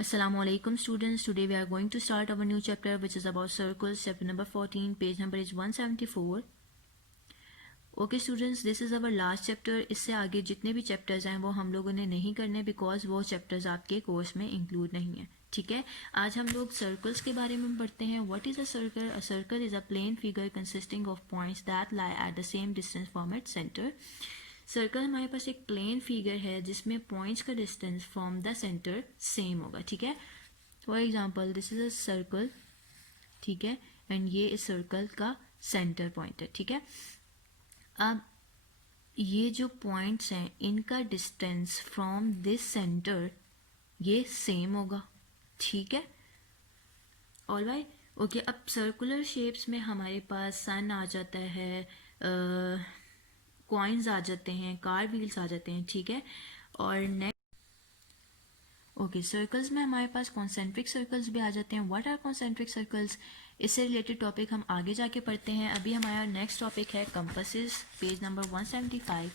Assalamualaikum students. Today we are going to start our new chapter which is about circles, chapter number 14, page number is 174. Okay students, this is our last chapter. इससे आगे जितने भी chapters हैं वो हम लोगों ने नहीं करने because वो chapters आपके course में include नहीं है. ठीक है, आज हम लोग circles के बारे में पढ़ते हैं. What is a circle? A circle is a plane figure consisting of points that lie at the same distance from its center. Circle हमारे पास एक प्लेन फिगर है जिसमें पॉइंट्स का distance from the centre same होगा. ठीक है, for example this is a circle. ठीक है, एंड ये इस सर्कल का सेंटर पॉइंट है. ठीक है, अब ये जो पॉइंट्स हैं इनका डिस्टेंस फ्रॉम दिस सेंटर ये सेम होगा. ठीक है, ऑलराइट. ओके, अब सर्कुलर शेप्स में हमारे पास सन आ जाता है, कॉइन्स आ जाते हैं, कार व्हील्स आ जाते हैं. ठीक है, और नेक्स्ट ओके सर्कल्स में हमारे पास कॉन्सेंट्रिक सर्कल्स भी आ जाते हैं. What are concentric circles? इससे रिलेटेड टॉपिक हम आगे जाके पढ़ते हैं. अभी हमारा नेक्स्ट टॉपिक है compasses, page number 175.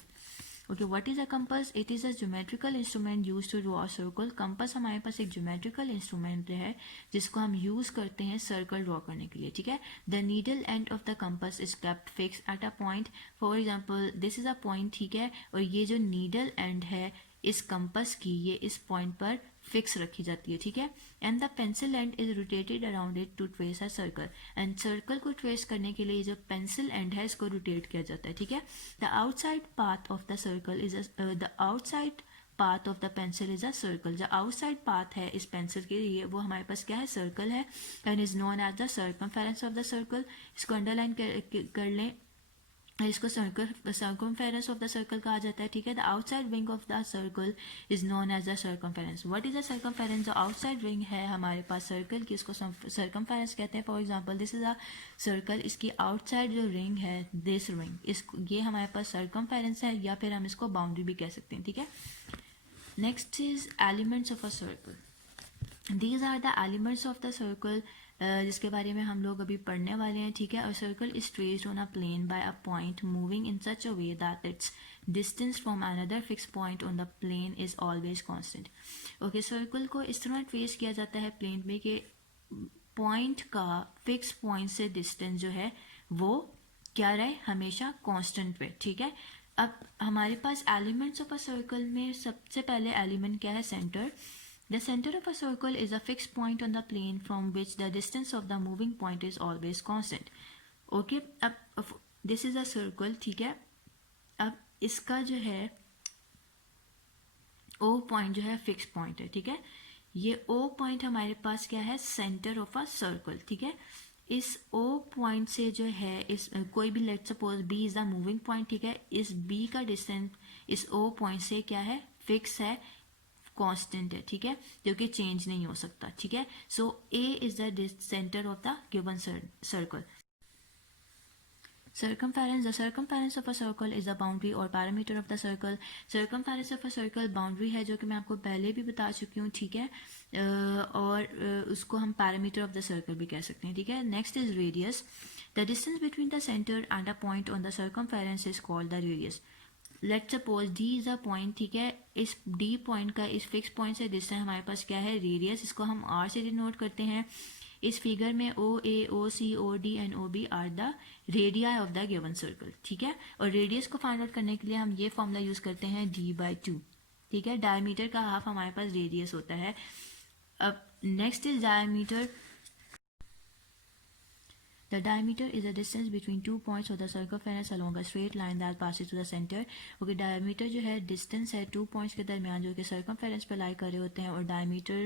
Okay, what is a compass? It is a geometrical instrument use to draw a circle. Compass हमारे पास एक ज्योमेट्रिकल इंस्ट्रूमेंट है जिसको हम यूज करते हैं सर्कल ड्रॉ करने के लिए. ठीक है, the needle end of the compass is kept fix at a point. For example this is a point. ठीक है, और ये जो नीडल एंड है इस कंपास की ये इस पॉइंट पर फिक्स रखी जाती है. ठीक है, and the pencil end is rotated around it to trace a circle. And circle को ट्रेस करने के लिए जो पेंसिल एंड है इसको रोटेट किया जाता है. ठीक है, the outside path of the circle is the outside path of the pencil is a circle. जो आउटसाइड पाथ है इस पेंसिल के लिए वो हमारे पास क्या है? सर्कल है. And is known as the circumference of the circle. इसको अंडरलाइन कर लें, इसको सर्कमफेरेंस ऑफ द सर्कल कहा जाता है. ठीक है, the outside wing of the circle is known as the circumference. What is the circumference? जो आउटसाइड विंग है हमारे पास सर्कल की इसको सर्कमफेरेंस कहते हैं. For example this is a circle, इसकी आउटसाइड जो रिंग है दिस रिंग, इसको ये हमारे पास सर्कमफेरेंस है या फिर हम इसको बाउंड्री भी कह सकते हैं. ठीक है, next is elements of a circle. These are the elements of the circle जिसके बारे में हम लोग अभी पढ़ने वाले हैं. ठीक है, और circle is traced on a plane by a point moving in such a way that its distance from another fix point on the plane is always constant. Okay, circle को इस तरह ट्रेस किया जाता है प्लेन में कि point का fix point से डिस्टेंस जो है वो क्या रहे? हमेशा कांस्टेंट पे. ठीक है, अब हमारे पास एलिमेंट्स ऑफ अ सर्कल में सबसे पहले एलिमेंट क्या है? Centre. The center of a circle is a fixed point on the plane from which the distance of the moving point is always constant. Okay, अब this is a circle. ठीक है, अब इसका जो है O पॉइंट जो है fix point है. ठीक है, ये O पॉइंट हमारे पास क्या है? Centre of a circle. ठीक है, इस O पॉइंट से जो है इस कोई भी let suppose B is the moving point. ठीक है, इस B का डिस्टेंस इस O पॉइंट से क्या है? फिक्स है, कांस्टेंट है. ठीक है, जो कि चेंज नहीं हो सकता. ठीक है, so A is the centre of the given circle. Circumference. The circumference of a circle is the boundary or parameter of the circle. Circumference of a circle boundary है जो कि मैं आपको पहले भी बता चुकी हूँ. ठीक है, और उसको हम parameter of the circle भी कह सकते हैं. ठीक है, next is radius. The distance between the center and a point on the circumference is called the radius. Let suppose D is a point. ठीक है, इस डी पॉइंट का इस फिक्स पॉइंट से डिस्टेंस हमारे पास क्या है? रेडियस. इसको हम आर से डिनोट करते हैं. इस फिगर में O A O C O D and O B are the radii of the given circle. ठीक है, और रेडियस को फाइंड आउट करने के लिए हम ये फॉर्मूला यूज करते हैं d/2. ठीक है, डायमीटर का हाफ हमारे पास रेडियस होता है. अब next is diameter. The diameter is the distance between two points of the circumference along a straight line that passes to the center. Okay, diameter जो है distance है two points के दरमियान जो कि circumference पे लाई कर रहे होते हैं, और diameter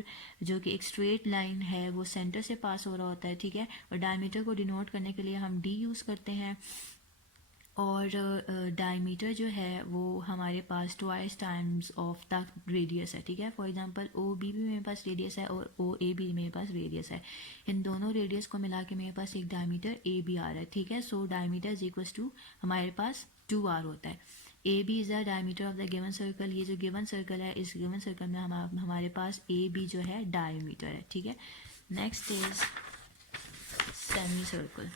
जो कि एक straight line है वो center से पास हो रहा होता है. ठीक है, और diameter को denote करने के लिए हम d यूज़ करते हैं, और डायमीटर जो है वो हमारे पास twice times of the radius है. ठीक है, फॉर एग्जांपल ओ बी भी मेरे पास रेडियस है और ओ ए भी मेरे पास रेडियस है. इन दोनों रेडियस को मिला के मेरे पास एक डायमीटर ए बी आर है. ठीक है, so diameter is equals to हमारे पास 2r होता है. A B is the diameter of the given circle. ये जो गिवन सर्कल है इस गिवन सर्कल में हमारे पास ए बी जो है डायमीटर है. ठीक है, next is semi circle.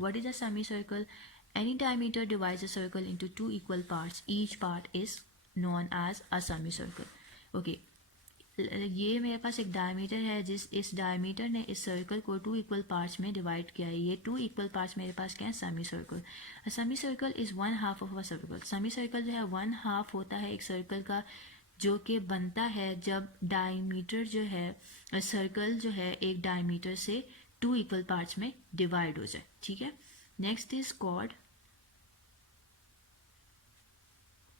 What is a semi circle? Any diameter divides a circle into two equal parts. Each part is known as a semicircle. Okay, ये मेरे पास एक डायमीटर है, इस डायमीटर ने इस सर्कल को 2 इक्वल पार्ट्स में divide किया है। ये 2 इक्वल पार्ट्स मेरे पास क्या है, semi circle. Semi circle is 1/2 of a circle. Semi circle जो है 1/2 होता है एक सर्कल का, जो कि बनता है जब डायमीटर जो है सर्कल जो है एक डायमीटर से 2 इक्वल पार्ट्स में डिवाइड हो जाए, ठीक है। Next is chord.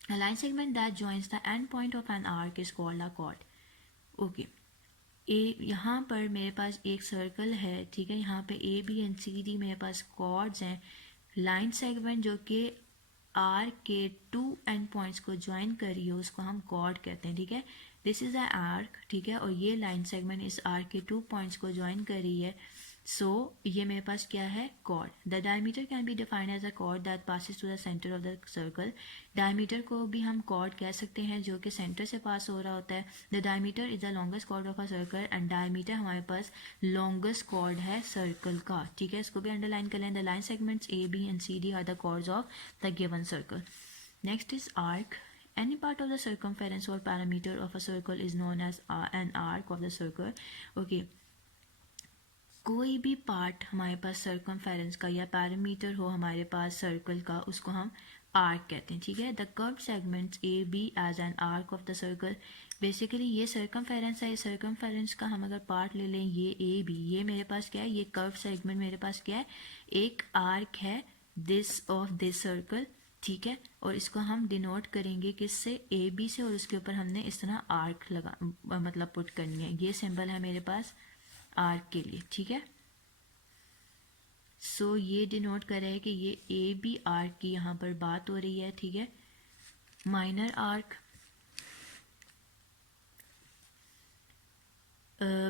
A line segment that joins the end point of an arc is called a chord. Okay, यहाँ पर मेरे पास एक सर्कल है, ठीक है। यहाँ पे A B and C D मेरे पास कॉर्ड्स हैं। लाइन सेगमेंट जो कि आर्क के 2 एंड पॉइंट्स को ज्वाइन कर रही है उसको हम कॉर्ड कहते हैं, ठीक है। दिस इज़ अ आर्क, ठीक है, और ये लाइन सेगमेंट इस आर्क के 2 पॉइंट्स को ज्वाइन कर रही है। सो ये मेरे पास क्या है, chord. The diameter can be defined as a chord that passes to the centre of the circle. Diameter को भी हम कॉर्ड कह सकते हैं जो कि सेंटर से पास हो रहा होता है। The diameter is the longest chord of a circle, and diameter हमारे पास लॉन्गेस्ट कॉर्ड है सर्कल का, ठीक है। इसको भी अंडरलाइन कर लें। The line segments A B and C D are the chords of the given circle. Next is arc. Any part of the circumference or perimeter of a circle is known as an arc of the circle. Okay. कोई भी part हमारे पास circumference का या parameter हो हमारे पास circle का, उसको हम आर्क कहते हैं, ठीक है। The curve segments A B as an arc of the circle. Basically ये सर्कमफेरेंस है, सर्कमफेरेंस का हम अगर पार्ट ले लें, ये ए बी, ये मेरे पास क्या है, ये कर्व सेगमेंट मेरे पास क्या है, एक आर्क है दिस ऑफ दिस सर्कल, ठीक है। और इसको हम डिनोट करेंगे किससे, ए बी से, और उसके ऊपर हमने इस तरह आर्क लगा मतलब पुट करनी है। ये सिंबल है मेरे पास आर्क के लिए, ठीक है। सो ये डिनोट कर रहा है कि ये ए बी आर्क की यहाँ पर बात हो रही है, ठीक है। Minor arc,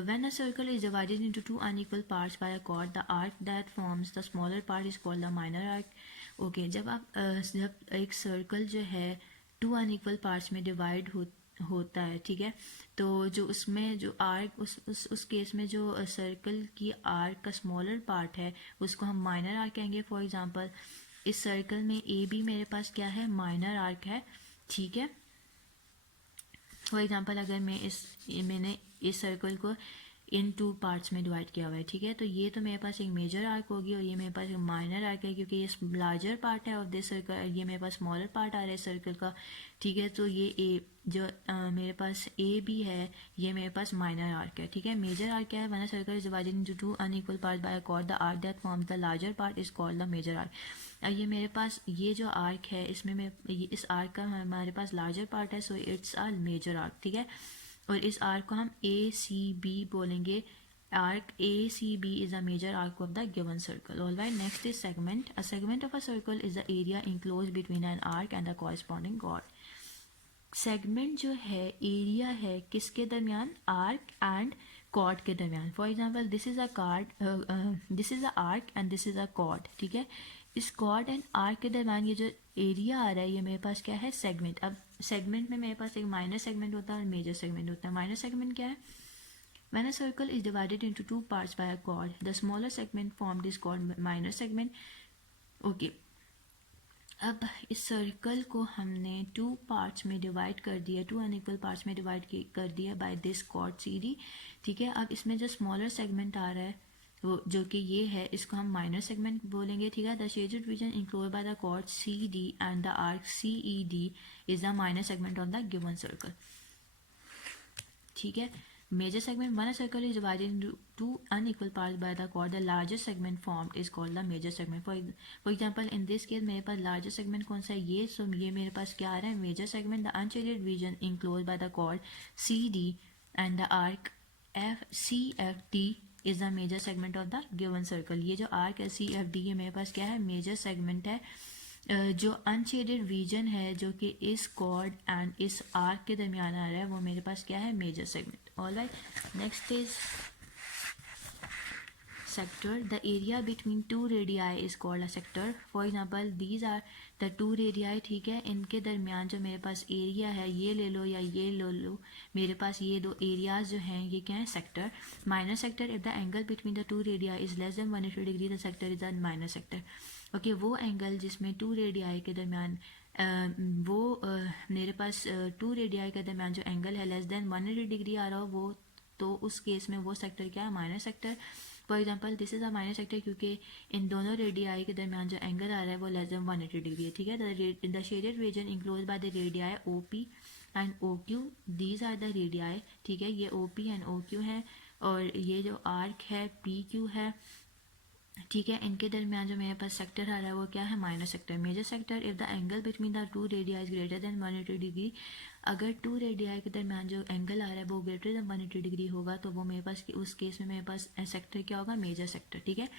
when a circle is divided into 2 unequal parts by a chord, the arc that forms the smaller part is called the minor arc. Okay, जब एक सर्कल जो है 2 अनइक्वल पार्ट्स में डिवाइड होता है, ठीक है, तो जो उसमें जो आर्क उस केस में जो सर्कल की आर्क का स्मॉलर पार्ट है उसको हम माइनर आर्क कहेंगे। फॉर एग्जांपल इस सर्कल में ए बी मेरे पास क्या है, माइनर आर्क है, ठीक है। फॉर एग्जांपल अगर मैंने इस सर्कल को इन 2 पार्ट्स में डिवाइड किया हुआ है, ठीक है, तो ये तो मेरे पास एक मेजर आर्क होगी और ये मेरे पास एक माइनर आर्क है, क्योंकि ये लार्जर पार्ट है ऑफ दिस सर्कल, ये मेरे पास स्मॉलर पार्ट आ रहा है सर्कल का, ठीक है। तो ये जो मेरे पास ए बी है ये मेरे पास माइनर आर्क है, ठीक है। मेजर आर्क क्या है, when a circle is divided into 2 unequal parts by a chord, the arc that forms the larger part is called the major arc. ये मेरे पास ये जो आर्क है इसमें इस आर्क का हमारे पास लार्जर पार्ट है, so it's a major arc, ठीक है। और इस आर्क को हम ए सी बी बोलेंगे। Arc ACB is a major arc of the given circle. Alright, next is segment. A segment of a circle is the area enclosed between an arc and the corresponding chord. Segment जो है area है किसके दरमियान, arc and chord के दरमियान। For example this is a arc and this is a cord, ठीक है। इस कॉर्ड एंड आर्क के दरमियान ये जो एरिया आ रहा है ये मेरे पास क्या है, सेगमेंट। अब सेगमेंट में मेरे पास एक माइनर सेगमेंट होता है और मेजर सेगमेंट होता है। माइनर सेगमेंट क्या है, when a circle is divided into 2 parts by a chord, the smaller segment formed is called minor segment. Okay, अब इस सर्कल को हमने 2 पार्ट्स में डिवाइड कर दिया, 2 अनइक्वल पार्ट्स में डिवाइड कर दिया by this chord C D, ठीक है। अब इसमें जो स्मॉलर सेगमेंट आ रहा है वो जो कि ये है, इसको हम माइनर सेगमेंट बोलेंगे, ठीक है। The shaded region enclose by the chord C D and the arc C E D is the minor segment on the given circle, ठीक है। Major segment, when a circle is divided into 2 unequal parts by the chord, the largest segment formed is called the major segment. For example, in this case मेरे पास largest segment कौन सा है, ये मेरे पास क्या आ रहा है, major segment, the unshaded region enclosed by the chord CD and the arc CFD is the major segment of the given circle. ये जो arc है CFD ये मेरे पास क्या है, major segment है। जो अनशेडेड रीजन है जो कि इस कॉर्ड एंड इस आर्क के दरमियान आ रहा है वो मेरे पास क्या है, major segment. Alright, next is sector. The area between 2 radii is called a sector. For example, these are the 2 radii, ठीक है। इनके दरमियान जो मेरे पास एरिया है ये ले लो या ये ले लो, मेरे पास ये 2 एरियाज जो हैं ये क्या है, sector. Minor sector, if the angle between the 2 radii is less than 180 degree, the sector is a minor sector. Okay, वो एंगल जिसमें 2 रेडियाई के दरमियान वो मेरे पास टू रेडियाई के दरमियान जो एंगल है लेस देन 180 डिग्री आ रहा हो वो, तो उस केस में वो सेक्टर क्या है, minor sector. For example this is a minor sector क्योंकि इन दोनों रेडियाई के दरमियान जो एंगल आ रहा है वो लेस देन 180 डिग्री है. ठीक है. The shaded region enclose by the radii O P and O Q, these are the radii. ठीक है, ये O P and O Q है, और ये जो आर्क है पी क्यू है. ठीक है, इनके दरमियान जो मेरे पास सेक्टर आ रहा है वो क्या है, minor sector. Major sector if the angle between the two radii is greater than 180 degree. अगर टू रेडियाई के दरमियान जो एंगल आ रहा है वो ग्रेटर देन 180 डिग्री होगा तो वो मेरे पास, उस केस में मेरे पास सेक्टर क्या होगा, मेजर सेक्टर. ठीक है.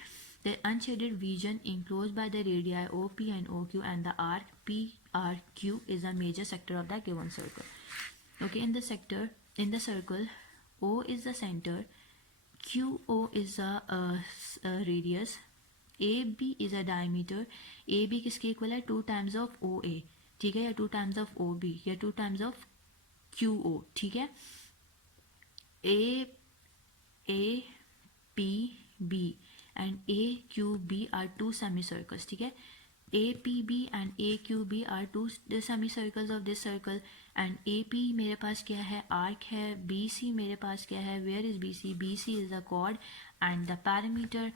The unshaded region enclose by the radii O P and O Q and the arc P R Q is the major sector of the given circle. Okay, in the circle, O is the center, QO is the radius, AB is a diameter. AB किसके equal है, 2 times of OA. ठीक है, या 2 times of OB या 2 times of QO. ठीक है. APB and AQB are two semicircles. ठीक है. APB and AQB are two semicircles of this circle. And AP मेरे पास क्या है, आर्क है. BC मेरे पास क्या है, where is BC, BC is the chord. And the perimeter,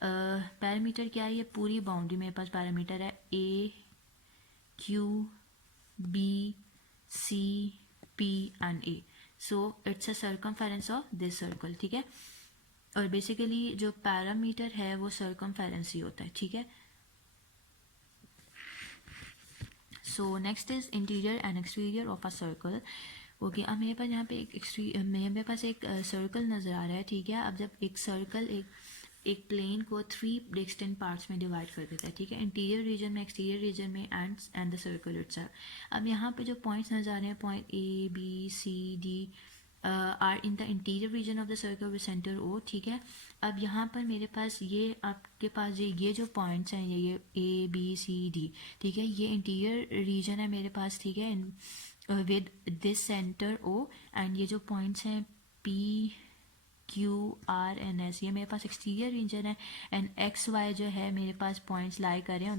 perimeter क्या है, ये पूरी बाउंड्री मेरे पास पैरामीटर है, AQBCP and A. So it's a circumference of this circle. ठीक है. और बेसिकली जो पैरामीटर है वो सर्कमफेरेंस ही होता है. ठीक है. So next is interior and exterior of a circle. Okay, अब मेरे पास यहाँ पे मेरे पास एक सर्कल नज़र आ रहा है. ठीक है. अब जब एक सर्कल एक प्लेन को 3 डिस्टेंट पार्ट्स में डिवाइड कर देता है. ठीक है. इंटीरियर रीजन में, एक्सटीरियर रीजन में एंड द सर्कल इटसेल्फ. अब यहाँ पे जो पॉइंट्स नज़र आ रहे हैं, point A B C D are in the interior region of the circle with center O. ठीक है. अब यहाँ पर मेरे पास ये आपके पास ये जो पॉइंट्स हैं, ये ABCD. ठीक है, ये इंटीरियर रीजन है मेरे पास. ठीक है, with this centre O. And ये जो पॉइंट्स हैं PQRNS, ये मेरे पास एक्सटीरियर रीजन है. एंड XY जो है मेरे पास पॉइंट्स लाई कर रहे हैं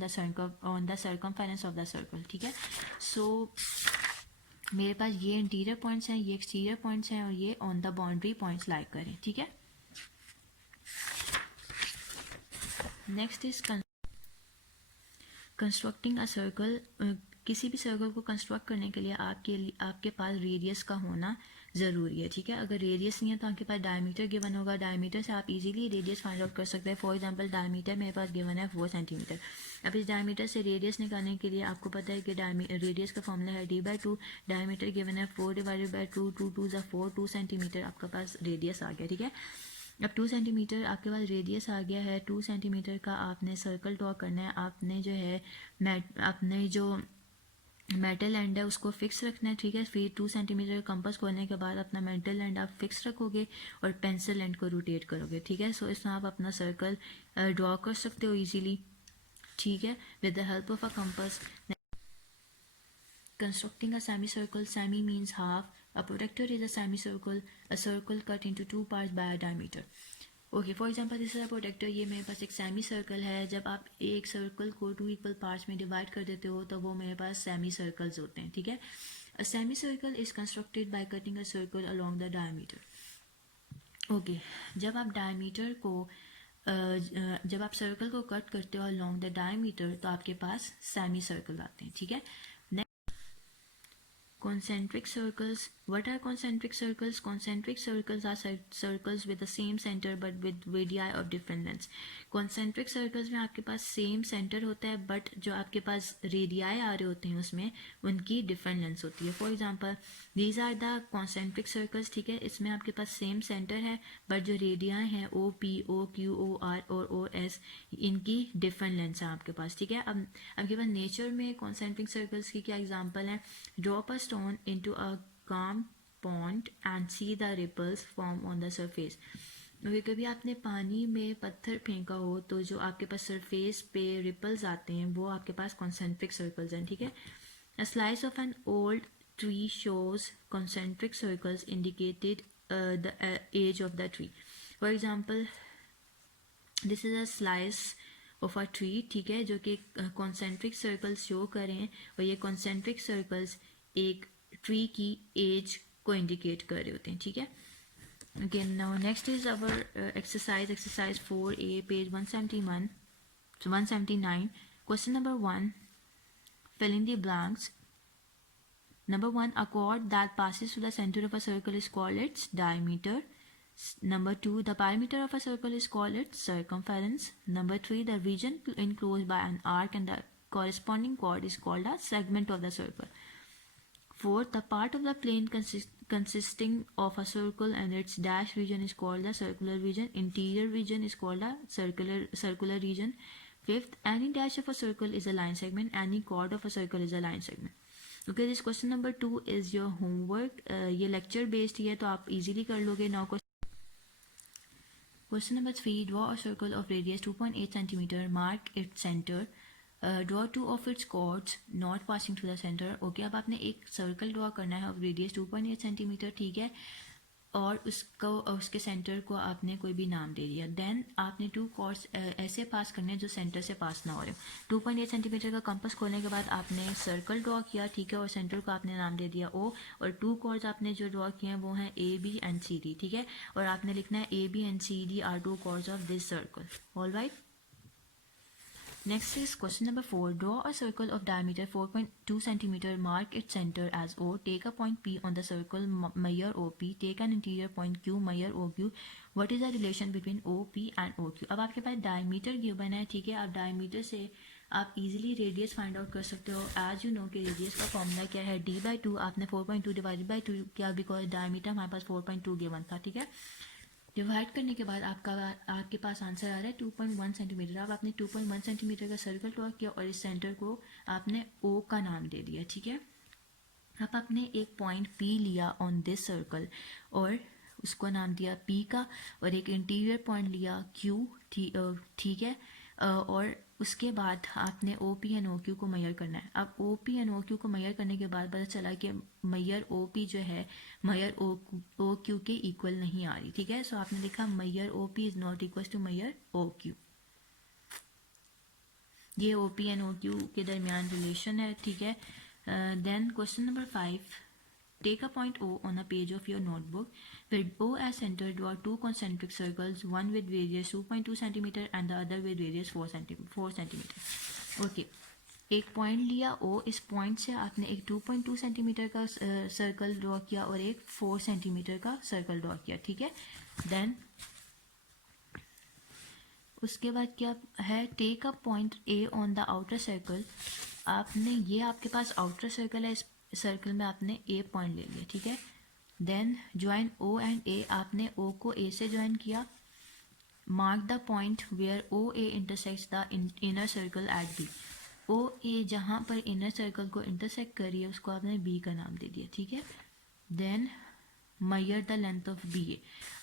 on the circumference of the circle. ठीक है. सो मेरे पास ये इंटीरियर पॉइंट्स हैं, ये एक्सटीरियर पॉइंट्स हैं, और ये ऑन द बाउंड्री पॉइंट्स लाई करें. ठीक है. Next is constructing a circle. किसी भी सर्कल को कंस्ट्रक्ट करने के लिए आपके पास रेडियस का होना ज़रूरी है. ठीक है. अगर रेडियस नहीं है तो आपके पास डायमीटर गिवन होगा. डायमीटर से आप इजीली रेडियस फाइंड आउट कर सकते हैं. फॉर एग्जांपल डायमीटर मेरे पास गिवन है 4 सेंटीमीटर. अब इस डायमीटर से रेडियस निकालने के लिए आपको पता है कि रेडियस का फॉर्मूला है D/2. डायमीटर गिवन है 4 / 2, 2 2 = 4, 2 सेंटीमीटर आपके पास रेडियस आ गया. ठीक है. अब 2 सेंटीमीटर आपके पास रेडियस आ गया है. 2 सेंटीमीटर का आपने सर्कल ड्रॉ करना है. आपने जो है अपने जो मेटल एंड है उसको फिक्स रखना है. ठीक है. फिर 2 सेंटीमीटर कंपास खोलने के बाद अपना मेटल एंड आप फिक्स रखोगे और पेंसिल एंड को रोटेट करोगे. ठीक है. सो इसमें आप अपना सर्कल ड्रॉ कर सकते हो ईजीली. ठीक है, with the help of a compass. Constructing a semicircle, semi means half. A protector is a semicircle, a circle cut into 2 parts by a diameter. Okay, for example this is a protector. ये मेरे पास एक semi circle है. जब आप एक circle को 2 equal parts में divide कर देते हो तो वो मेरे पास सेमी सर्कल्स होते हैं. ठीक है. A semi circle is constructed by cutting a circle along the diameter. Okay, जब आप डायमीटर को जब आप सर्कल को कट करते हो अलोंग द डायमीटर तो आपके पास सेमी सर्कल आते हैं. ठीक है. Concentric circles. What are concentric circles? Concentric circles are circles with the same center but with radii of different lengths. Concentric circles में आपके पास सेम सेंटर होता है बट जो आपके पास रेडियाई आ रहे होते हैं उसमें उनकी डिफरेंट लेंथ्स होती है. For example these are the concentric circles. ठीक है. इसमें आपके पास सेम सेंटर है बट जो रेडियाई हैं OP, OQ, OR और OS इनकी डिफरेंट लेंथ्स हैं आपके पास. ठीक है. अब आपके पास नेचर में कॉन्सेंट्रिक सर्कल्स की क्या एग्जाम्पल है. Drop a stone into a calm pond and see the ripples form on the surface. कभी आपने पानी में पत्थर फेंका हो तो जो आपके पास सरफेस पे रिपल्स आते हैं वो आपके पास कॉन्सेंट्रिक सर्कल्स हैं. ठीक है. A slice of an old tree shows concentric circles indicated the age of the tree. For example this is a slice of a tree, ठीक है, जो कि कॉन्सेंट्रिक सर्कल्स शो करें, और ये कॉन्सेंट्रिक सर्कल्स एक ट्री की एज को इंडिकेट कर रहे होते हैं, ठीक है. Okay, now next is our exercise 4A, page 171 to 179. Question number 1, fill in the blanks. Number 1, a chord that passes through the center of a circle is called its diameter. Number 2, the perimeter of a circle is called its circumference. Number 3, the region enclosed by an arc and the corresponding chord is called a segment of the circle. 4th, the part of the plane consisting of a circle and its dash region is called the circular region. Interior region is called a circular region. 5th, any dash of a circle is a line segment. Any chord of a circle is a line segment. Okay, this question number 2 is your homework. ये lecture based है तो आप easily कर लोगे. Now question number 3, draw a circle of radius 2.8 cm, mark its center. Draw two of its chords not passing through the center. Okay, अब आपने एक circle draw करना है ऑफ रेडियस 2.8 सेंटीमीटर, ठीक है, और उसको उसके सेंटर को आपने कोई भी नाम दे दिया. देन आपने 2 कॉर्ड्स ऐसे पास करने हैं जो सेंटर से पास ना हो रहे. 2.8 सेंटीमीटर का कंपास खोलने के बाद आपने सर्कल ड्रॉ किया, ठीक है, और सेंटर को आपने नाम दे दिया O, और 2 कॉर्ड्स आपने जो ड्रॉ किए हैं वो हैं AB एंड CD, ठीक है, और आपने लिखना है AB and CD are 2 chords of this circle. All right. Next is question number 4. Draw a circle of diameter 4.2 cm. Mark its center as O. Take a point P on the circle. Measure OP. Take an interior point Q. Measure OQ. What is the relation between OP and OQ? अब आपके पास diameter given है, ठीक है. आप diameter से आप easily radius find out कर सकते हो. एज यू नो कि रेडियस का फॉर्मूला क्या है, D/2. आपने 4.2 डिवाइडेड बाई 2 किया बिकॉज डायमीटर हमारे पास 4.2 गिवन था, ठीक है. डिवाइड करने के बाद आपके पास आंसर आ रहा है 2.1 सेंटीमीटर. अब आपने 2.1 सेंटीमीटर का सर्कल ड्रॉ किया और इस सेंटर को आपने O का नाम दे दिया, ठीक है. अब आपने एक पॉइंट P लिया ऑन दिस सर्कल और उसको नाम दिया P का, और एक इंटीरियर पॉइंट लिया Q, ठीक है, और उसके बाद आपने OP एंड OQ को मेजर करना है. अब OP एंड OQ को मेजर करने के बाद पता चला कि मेजर OP जो है मेजर OQ के इक्वल नहीं आ रही, ठीक है. सो आपने लिखा measure OP is not equal to measure OQ. ये OP एंड OQ के दरमियान रिलेशन है, ठीक है. Then question number 5, take a point O on a page of your notebook. With O as center, draw 2 concentric circles, one with radius 2.2 cm and the other with radius 4 cm. Okay, एक point लिया O, इस point से आपने एक 2.2 centimetre का circle draw किया और एक 4 सेंटीमीटर का सर्कल ड्रॉ किया, ठीक है. देन उसके बाद क्या है, take a point A on the outer circle. आपने ये आपके पास आउटर सर्कल है, इस सर्कल में आपने A पॉइंट ले लिया, ठीक है. Then join O and A. आपने O को A से ज्वाइन किया. Mark the point where OA intersects the inner circle at B. OA जहाँ पर इनर सर्कल को इंटरसेक्ट कर रही है उसको आपने B का नाम दे दिया, ठीक है. Then measure the length of BA.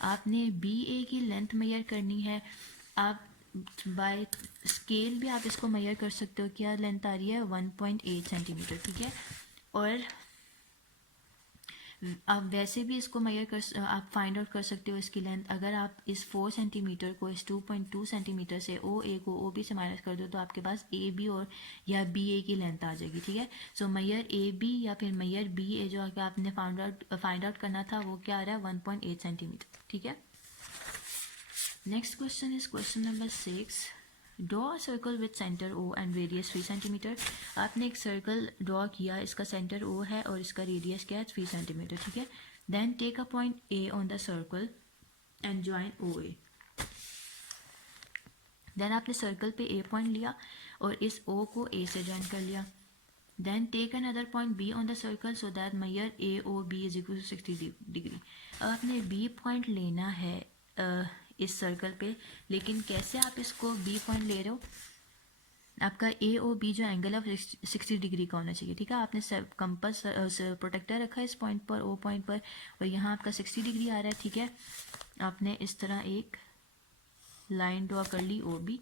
आपने BA की लेंथ मेजर करनी है. आप बाय स्केल भी आप इसको मेजर कर सकते हो. क्या लेंथ आ रही है, 1.8 सेंटीमीटर, ठीक है. और आप वैसे भी इसको मेजर कर आप फाइंड आउट कर सकते हो इसकी लेंथ. अगर आप इस 4 सेंटीमीटर को इस 2.2 सेंटीमीटर से OA को OB से माइनस कर दो तो आपके पास AB और या BA की लेंथ आ जाएगी, ठीक है. सो मेजर AB या फिर मेजर BA जो आपने फाइंड आउट करना था वो क्या आ रहा है, 1.8 सेंटीमीटर, ठीक है. Next question is question number 6. Draw a circle with centre O and radius 3 centimetre. आपने एक सर्कल ड्रॉ किया, इसका सेंटर O है और इसका रेडियस क्या है, 3 सेंटीमीटर, ठीक है. Then take a point A on the circle and join OA. Then आपने सर्कल पे A पॉइंट लिया और इस O को A से ज्वाइन कर लिया. Then take another point B on the circle so that measure AOB is equal to 60 degree. अब आपने B पॉइंट लेना है इस सर्कल पे, लेकिन कैसे आप इसको B पॉइंट ले रहे हो, आपका AOB जो एंगल ऑफ 60 डिग्री का होना चाहिए, ठीक है. आपने कंपास प्रोटेक्टर रखा है इस पॉइंट पर, O पॉइंट पर, और यहाँ आपका 60 डिग्री आ रहा है, ठीक है. आपने इस तरह एक लाइन ड्रॉ कर ली OB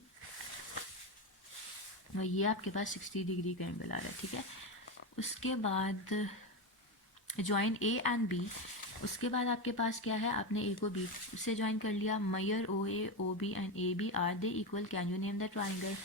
और ये आपके पास 60 डिग्री का एंगल आ रहा है, ठीक है. उसके बाद ज्वाइन ए एंड बी। उसके बाद आपके पास क्या है, आपने ए को बी से ज्वाइन कर लिया। Measure O A O B and A B are they equal, can you name the triangle.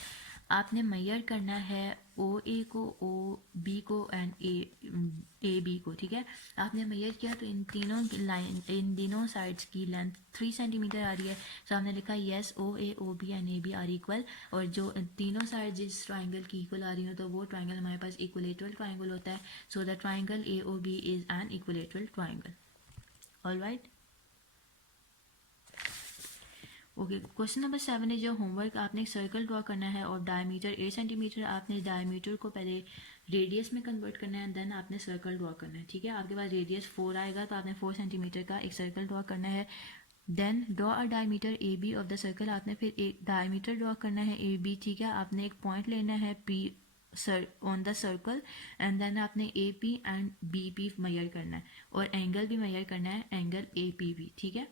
आपने मैयर करना है ओ ए को, ओ बी को एंड ए बी को, ठीक है। आपने मैयर किया तो इन तीनों लाइन, इन तीनों साइड्स की लेंथ 3 सेंटीमीटर आ रही है। सो हमने लिखा yes O A B and A B are equal, और जो तीनों साइड जिस ट्राइंगल की इक्वल आ रही हो तो वो ट्राइंगल हमारे पास इक्वलेटरल ट्राइंगल होता है। So the triangle A O B is an equilateral triangle. Alright, okay. Question number 7 है जो होमवर्क, आपने एक सर्कल ड्रॉ करना है और डायमीटर 8 सेंटीमीटर। आपने डायमीटर को पहले रेडियस में कन्वर्ट करना है, देन आपने सर्कल ड्रॉ करना है, ठीक है। आपके पास रेडियस 4 आएगा तो आपने 4 सेंटीमीटर का एक सर्कल ड्रॉ करना है। Then draw a diameter A B of the circle. आपने फिर एक डायमीटर ड्रॉ करना है ए बी, ठीक है। आपने एक पॉइंट लेना है P on the circle, and then आपने A P and B P measure करना है, और एंगल भी मेजर करना है, एंगल ए पी भी, ठीक है।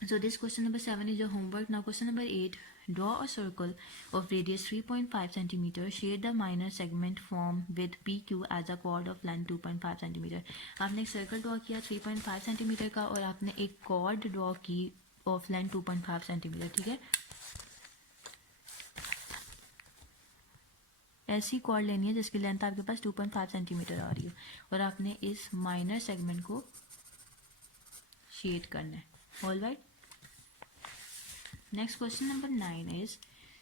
So this question number 7 is your homework. Now question number 8. Draw a circle of radius 3.5 cm. Shade the minor segment form with PQ as a chord of length 2.5 cm. आपने एक circle draw किया 3.5 centimetre का, और आपने एक cord draw की of length 2.5 centimetre, ठीक है। ऐसी कॉर्ड लेनी है जिसकी लेंथ आपके पास 2.5 सेंटीमीटर आ रही हो, और आपने इस माइनर सेगमेंट को शेड करना है। All right, next question number 9 is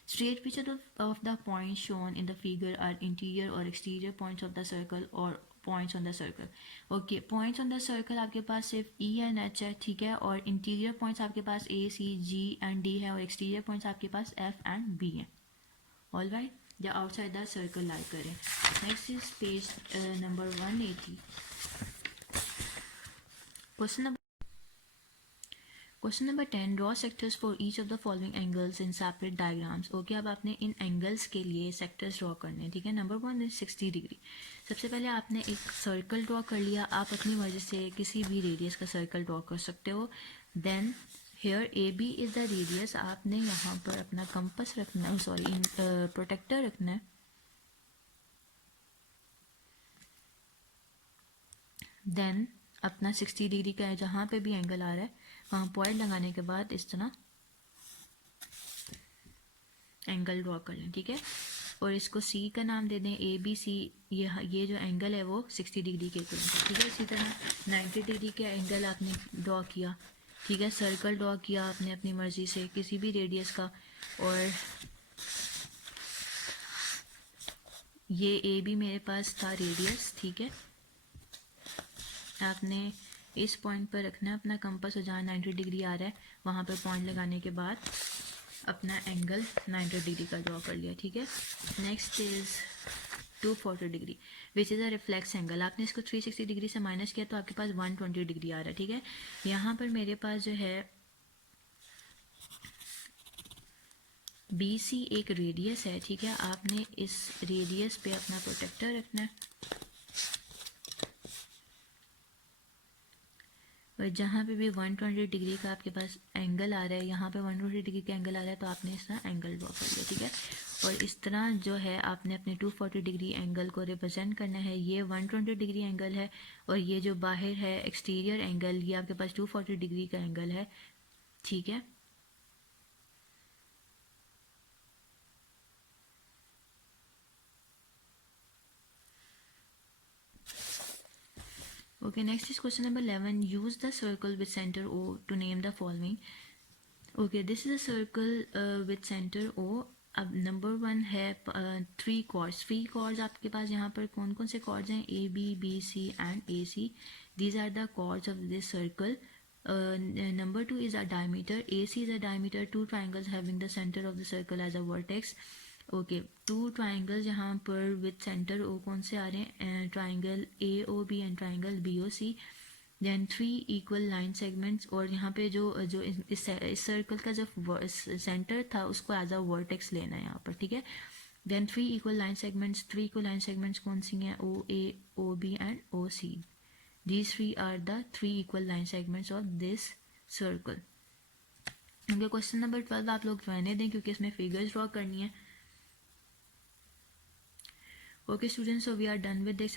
straight picture of the points shown in the figure are interior or exterior points of the circle or points on the circle. Okay, points on the circle आपके पास सिर्फ E and H है, ठीक है, और interior points आपके पास A, C, G and D है, और exterior points आपके पास F and B है। All right, या outside the circle lie करें। Next is page number 180. Question number 10. Draw sectors for each of the following angles in separate diagrams. Okay, अब आपने इन angles के लिए सेक्टर्स ड्रॉ करने हैं, ठीक है। Number 1 is 60 degree. सबसे पहले आपने एक सर्कल ड्रॉ कर लिया। आप अपनी मर्जी से किसी भी रेडियस का सर्कल ड्रॉ कर सकते हो। Then here A B is the radius. आपने यहाँ पर अपना कंपस रखना है, सॉरी प्रोटेक्टर रखना है। देन अपना 60 डिग्री का है, जहाँ पे भी एंगल आ रहा है वहाँ पॉइंट लगाने के बाद इस तरह एंगल ड्रॉ कर लें, ठीक है। और इसको सी का नाम दे दें, ए बी सी। ये जो एंगल है वो 60 डिग्री के इक्वल है, ठीक है। इसी तरह 90 डिग्री का एंगल आपने ड्रॉ किया, ठीक है। सर्कल ड्रॉ किया आपने अपनी मर्जी से किसी भी रेडियस का, और ये ए बी मेरे पास था रेडियस, ठीक है। आपने इस पॉइंट पर रखना है अपना कंपास, और जहाँ 90 डिग्री आ रहा है वहाँ पर पॉइंट लगाने के बाद अपना एंगल 90 डिग्री का ड्रॉ कर लिया, ठीक है। Next is 240 degree which is a reflex angle. आपने इसको 360 डिग्री से माइनस किया तो आपके पास 120 डिग्री आ रहा है, ठीक है। यहाँ पर मेरे पास जो है BC एक रेडियस है, ठीक है। आपने इस रेडियस पे अपना प्रोटेक्टर रखना है, और जहाँ पे भी 120 डिग्री का आपके पास एंगल आ रहा है, यहाँ पे 120 डिग्री का एंगल आ रहा है तो आपने इस तरह एंगल ड्रॉ कर लिया, ठीक है। और इस तरह जो है आपने अपने 240 डिग्री एंगल को रिप्रेजेंट करना है। ये 120 डिग्री एंगल है, और ये जो बाहर है एक्सटीरियर एंगल, ये आपके पास 240 डिग्री का एंगल है, ठीक है। Okay, next is question number 11. Use the circle with center O to name the following. Okay, this is a circle with center O. अब नंबर 1 है 3 chords. 3 chords आपके पास यहाँ पर कौन कौन से chords हैं? A, B, B, C and A, C. These are the chords of this circle. Number 2 is a diameter. AC is a diameter. 2 triangles having the center of the circle as a vertex. Okay, 2 triangles यहाँ पर with centre O कौन से आ रहे हैं? Triangle A O B and triangle B O C. Then 3 equal line segments, और यहाँ पे जो जो इस सर्कल का जो सेंटर था उसको एज अ वर्टेक्स लेना है यहाँ पर, ठीक है। Then 3 equal line segments. 3 equal line segments कौन सी हैं? O A, O B and O C. These 3 are the 3 equal line segments of this circle. Okay, question number 12 आप लोग रहने दें क्योंकि इसमें फिगर्स ड्रॉ करनी है। Okay students, so we are done with this